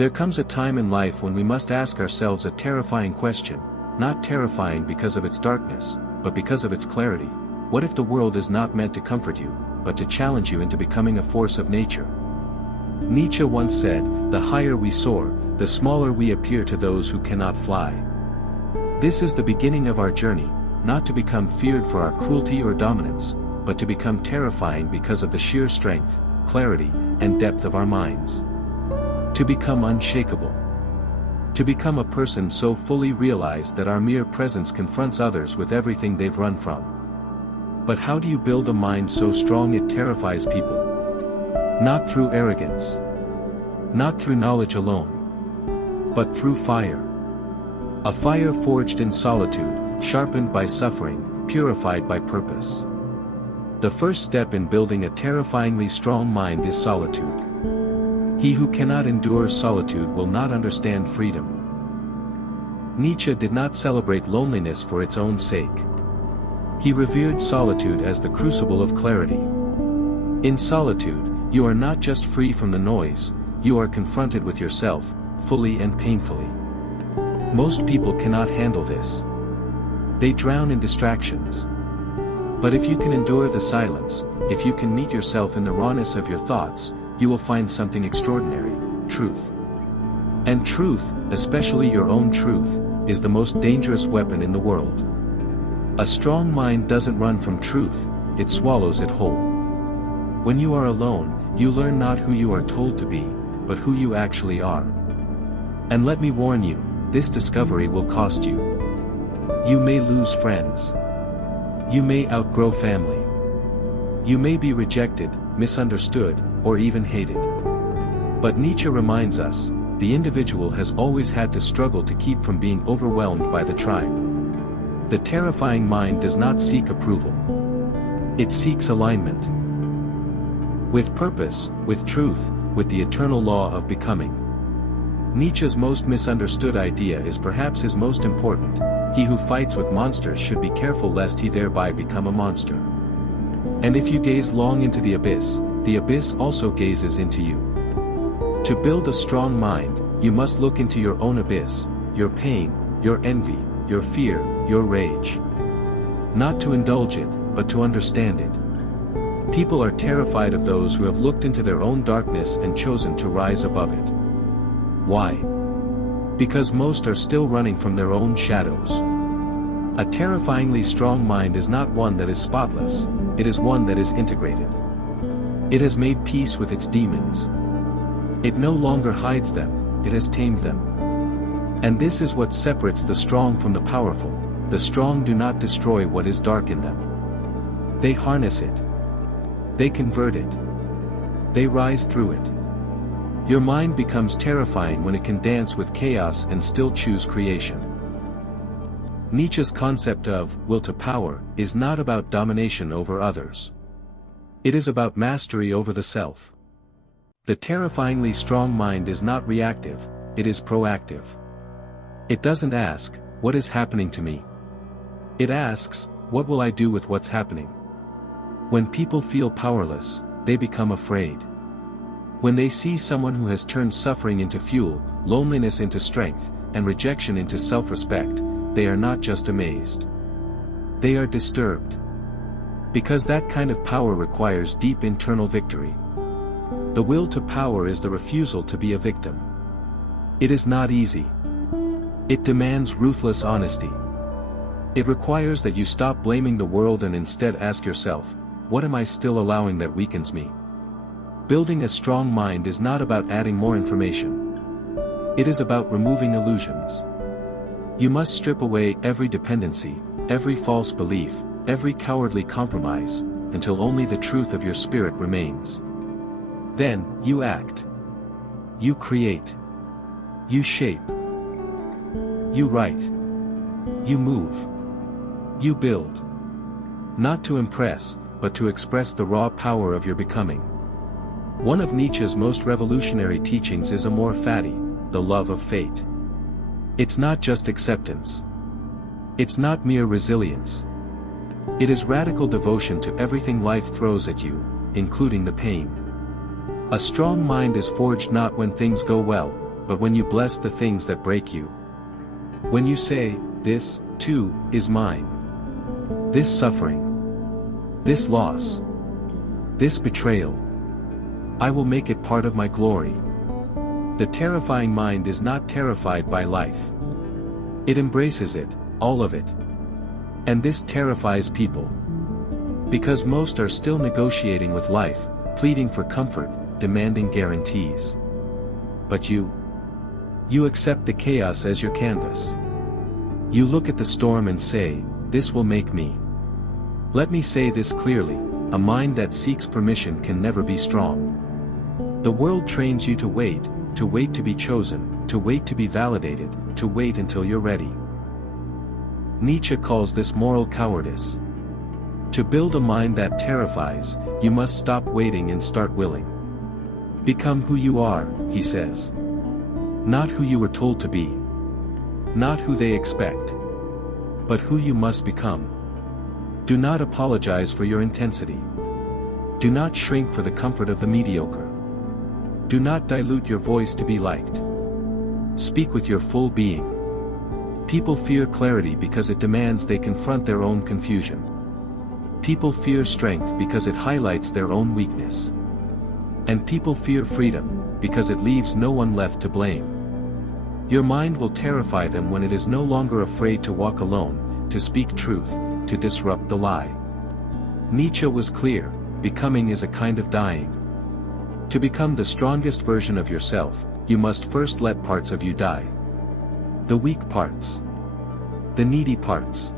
There comes a time in life when we must ask ourselves a terrifying question, not terrifying because of its darkness, but because of its clarity. What if the world is not meant to comfort you, but to challenge you into becoming a force of nature? Nietzsche once said, "The higher we soar, the smaller we appear to those who cannot fly." This is the beginning of our journey, not to become feared for our cruelty or dominance, but to become terrifying because of the sheer strength, clarity, and depth of our minds. To become unshakable. To become a person so fully realized that our mere presence confronts others with everything they've run from. But how do you build a mind so strong it terrifies people? Not through arrogance. Not through knowledge alone. But through fire. A fire forged in solitude, sharpened by suffering, purified by purpose. The first step in building a terrifyingly strong mind is solitude. He who cannot endure solitude will not understand freedom. Nietzsche did not celebrate loneliness for its own sake. He revered solitude as the crucible of clarity. In solitude, you are not just free from the noise, you are confronted with yourself, fully and painfully. Most people cannot handle this. They drown in distractions. But if you can endure the silence, if you can meet yourself in the rawness of your thoughts, you will find something extraordinary: truth. And truth, especially your own truth, is the most dangerous weapon in the world. A strong mind doesn't run from truth, it swallows it whole. When you are alone, you learn not who you are told to be, but who you actually are. And let me warn you, this discovery will cost you. You may lose friends. You may outgrow family. You may be rejected, misunderstood, or even hated. But Nietzsche reminds us, the individual has always had to struggle to keep from being overwhelmed by the tribe. The terrifying mind does not seek approval. It seeks alignment. With purpose, with truth, with the eternal law of becoming. Nietzsche's most misunderstood idea is perhaps his most important: he who fights with monsters should be careful lest he thereby become a monster. And if you gaze long into the abyss also gazes into you. To build a strong mind, you must look into your own abyss, your pain, your envy, your fear, your rage. Not to indulge it, but to understand it. People are terrified of those who have looked into their own darkness and chosen to rise above it. Why? Because most are still running from their own shadows. A terrifyingly strong mind is not one that is spotless, it is one that is integrated. It has made peace with its demons. It no longer hides them, it has tamed them. And this is what separates the strong from the powerful: the strong do not destroy what is dark in them. They harness it. They convert it. They rise through it. Your mind becomes terrifying when it can dance with chaos and still choose creation. Nietzsche's concept of will to power is not about domination over others. It is about mastery over the self. The terrifyingly strong mind is not reactive, it is proactive. It doesn't ask, "What is happening to me?" It asks, "What will I do with what's happening?" When people feel powerless, they become afraid. When they see someone who has turned suffering into fuel, loneliness into strength, and rejection into self-respect, they are not just amazed. They are disturbed. Because that kind of power requires deep internal victory. The will to power is the refusal to be a victim. It is not easy. It demands ruthless honesty. It requires that you stop blaming the world and instead ask yourself, what am I still allowing that weakens me? Building a strong mind is not about adding more information. It is about removing illusions. You must strip away every dependency, every false belief, every cowardly compromise, until only the truth of your spirit remains. Then, you act. You create. You shape. You write. You move. You build. Not to impress, but to express the raw power of your becoming. One of Nietzsche's most revolutionary teachings is amor fati, the love of fate. It's not just acceptance. It's not mere resilience. It is radical devotion to everything life throws at you, including the pain. A strong mind is forged not when things go well, but when you bless the things that break you. When you say, "This, too, is mine. This suffering. This loss. This betrayal. I will make it part of my glory." The terrifying mind is not terrified by life. It embraces it, all of it. And this terrifies people. Because most are still negotiating with life, pleading for comfort, demanding guarantees. But you accept the chaos as your canvas. You look at the storm and say, "This will make me." Let me say this clearly, a mind that seeks permission can never be strong. The world trains you to wait to be chosen, to wait to be validated, to wait until you're ready. Nietzsche calls this moral cowardice. To build a mind that terrifies, you must stop waiting and start willing. Become who you are, he says. Not who you were told to be. Not who they expect. But who you must become. Do not apologize for your intensity. Do not shrink for the comfort of the mediocre. Do not dilute your voice to be liked. Speak with your full being. People fear clarity because it demands they confront their own confusion. People fear strength because it highlights their own weakness. And people fear freedom because it leaves no one left to blame. Your mind will terrify them when it is no longer afraid to walk alone, to speak truth, to disrupt the lie. Nietzsche was clear, becoming is a kind of dying. To become the strongest version of yourself, you must first let parts of you die. The weak parts. The needy parts.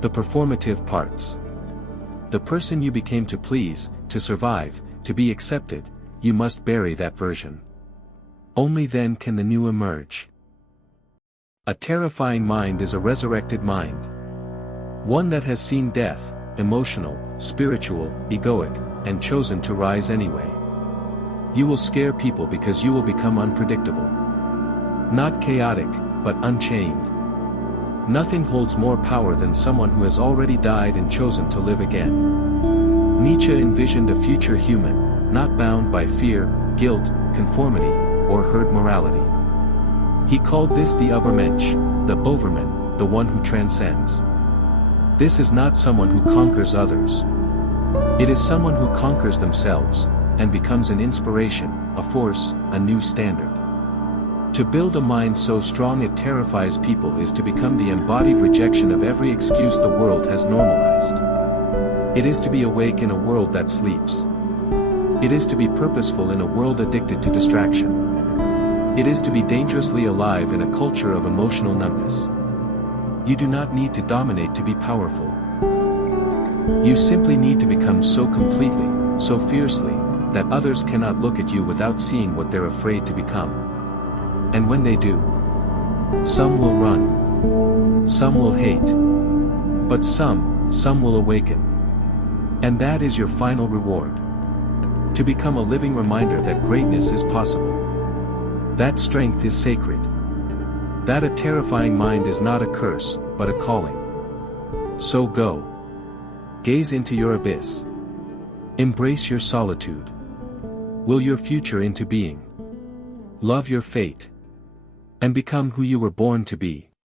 The performative parts. The person you became to please, to survive, to be accepted, you must bury that version. Only then can the new emerge. A terrifying mind is a resurrected mind. One that has seen death, emotional, spiritual, egoic, and chosen to rise anyway. You will scare people because you will become unpredictable. Not chaotic, but unchained. Nothing holds more power than someone who has already died and chosen to live again. Nietzsche envisioned a future human, not bound by fear, guilt, conformity, or herd morality. He called this the Übermensch, the Overman, the one who transcends. This is not someone who conquers others. It is someone who conquers themselves, and becomes an inspiration, a force, a new standard. To build a mind so strong it terrifies people is to become the embodied rejection of every excuse the world has normalized. It is to be awake in a world that sleeps. It is to be purposeful in a world addicted to distraction. It is to be dangerously alive in a culture of emotional numbness. You do not need to dominate to be powerful. You simply need to become so completely, so fiercely, that others cannot look at you without seeing what they're afraid to become. And when they do, some will run. Some will hate. But some will awaken. And that is your final reward. To become a living reminder that greatness is possible. That strength is sacred. That a terrifying mind is not a curse, but a calling. So go. Gaze into your abyss. Embrace your solitude. Will your future into being. Love your fate. And become who you were born to be.